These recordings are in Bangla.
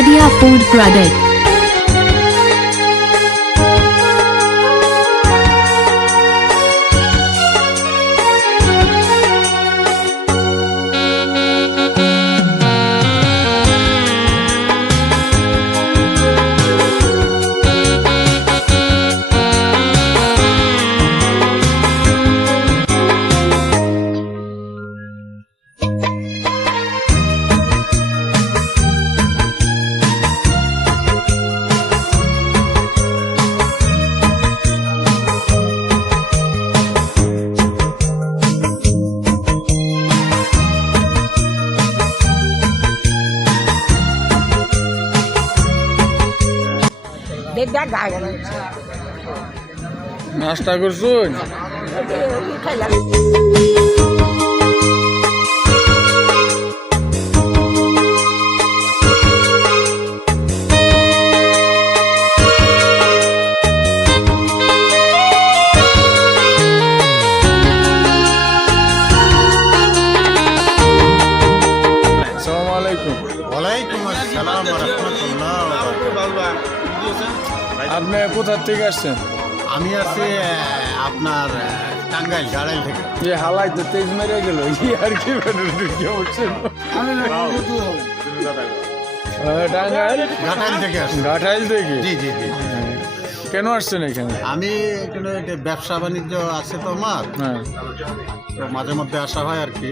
Sadia Food Product. নাস্তা করছুন? আসসালামু আলাইকুম। ওয়ালাইকুম আসসালাম ওয়া রাহমাতুল্লাহ। আপনি কোথা থেকে আসছেন? আমি আছি আপনার টাঙ্গাইল গাড়াইল থেকে। যে হালাই তো তেজ মেরে গেল আর কি বলছেন? টাঙ্গাইল ঘাটাইল থেকে আসছি। ঘাটাইল থেকে? জি জি জি। কেন আসছেন এখানে? আমি এখানে একটা ব্যবসা বাণিজ্য আছে তো আমার, হ্যাঁ, তো মাঝে মধ্যে আসা হয় আর কি।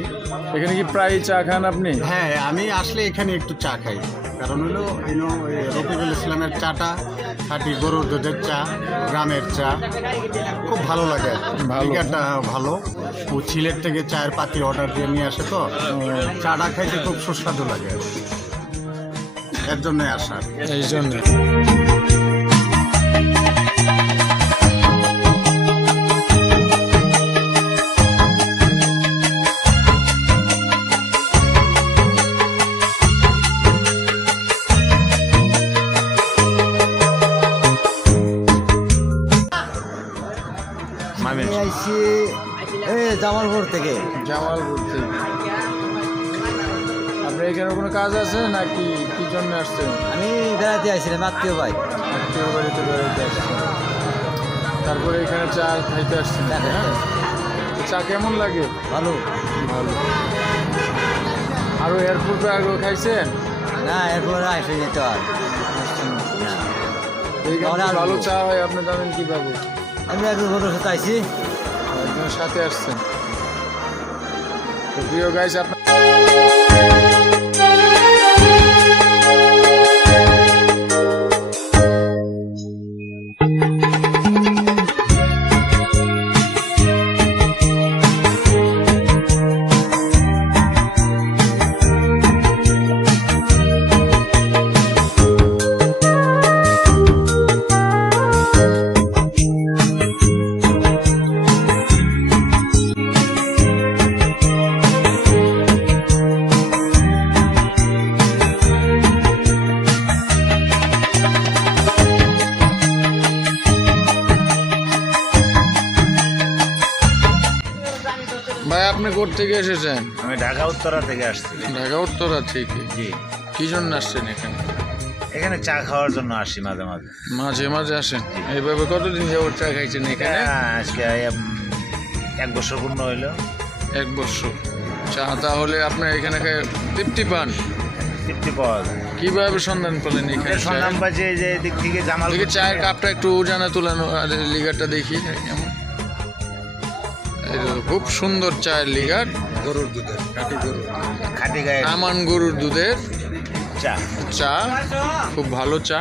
এখানে কি প্রায় চা খান আপনি? হ্যাঁ, আমি আসলে এখানে একটু চা খাই, কারণ হলো রফিকুল ইসলামের চাটা খাঁটি গরুর দুধের চা, গ্রামের চা খুব ভালো লাগে। লিগারটা ভালো। ও সিলেট থেকে চায়ের পাতি অর্ডার দিয়ে নিয়ে আসে, তো চাটা খাইতে খুব সুস্বাদু লাগে, এর জন্য আসা। এই জন্য আমি আইছি জামালপুর থেকে। জামালপুর থেকে। আপনার এখানে কোনো কাজ আছে নাকি কি জন্য আসছেন? আমি বেড়াতে আইছিলাম, আত্মীয় ভাই। আত্মীয় বাড়িতে বেড়াতে আসছেন, তারপরে এখানে চা খাইতে আসছেন। হ্যাঁ, চা কেমন লাগে? ভালো। ভালো। আরও এয়ারপোর্টে আগে খাইছেন? না, এরপরে আসেনি তো আর। না, এইখানে আসবো। ভালো চা হয়, আপনি জানেন কীভাবে? আমি একজন বন্ধুর সাথে আইছি। একজনের সাথে আসছেন। তো প্রিয় গাইস, আপনার ভাই, আপনি কোথা থেকে এসেছেন? আমি ঢাকা উত্তরা থেকে আসছি। ঢাকা উত্তরা থেকে? জি। কি জন্য আসছেন এখানে? এখানে চা খাওয়ার জন্য আসি মাঝে মাঝে। মাঝে মাঝে আসেন? এইভাবে কতদিন যাবত চা খাইছেন এখানে? আজকে 1 বছর পূর্ণ হইলো। 1 বছর চা। তাহলে আপনার এখানে তৃপ্তি পান? তৃপ্তি পাওয়া যায়। কিভাবে সন্ধান করলেন এখানে? সন্ধান পাচ্ছি যে দিক থেকে জামাল দেখি চায়ের কাপটা একটু জানা তুলানো, লিগারটা দেখি কেমন। এই তো খুব সুন্দর চায়ের লিগার, গরুর দুধের, খাঁটি গরুর। খাটি গায়ে আমান গরুর দুধের চা। চা, খুব ভালো চা।